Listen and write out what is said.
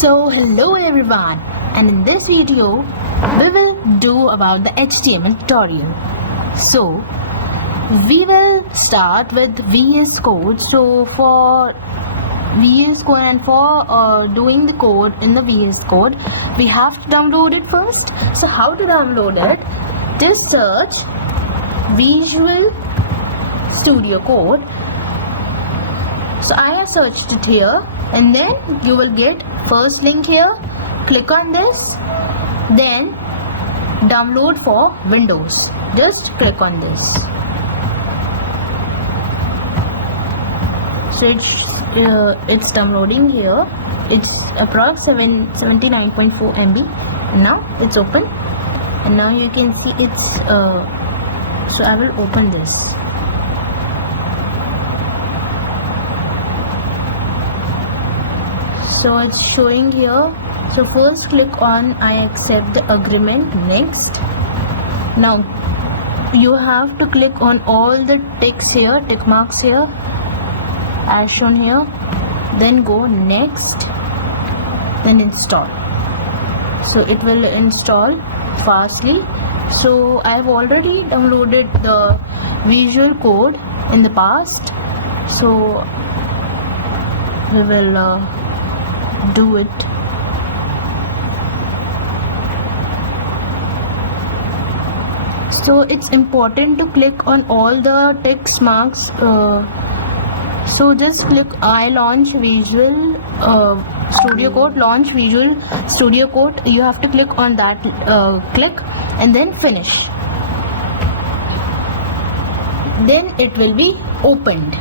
So hello everyone, and in this video we will do about the HTML tutorial. So we will start with VS Code. So for VS Code and for doing the code in the VS Code, we have to download it first. So how to download it? Just search Visual Studio Code. So I have searched it here, and then you will get first link here. Click on this, then download for Windows. Just click on this. So it's downloading here. It's approx 79.4 MB. Now it's open, and now you can see it's so I will open this. So it's showing here. So first click on I accept the agreement. Next, now you have to click on all the ticks here, tick marks here as shown here, then go next, then install. So it will install fastly. So I have already downloaded the Visual Code in the past, so we will do it. So it's important to click on all the text marks. So just click I launch Visual Studio Code, launch Visual Studio Code. You have to click on that, click and then finish. Then it will be opened.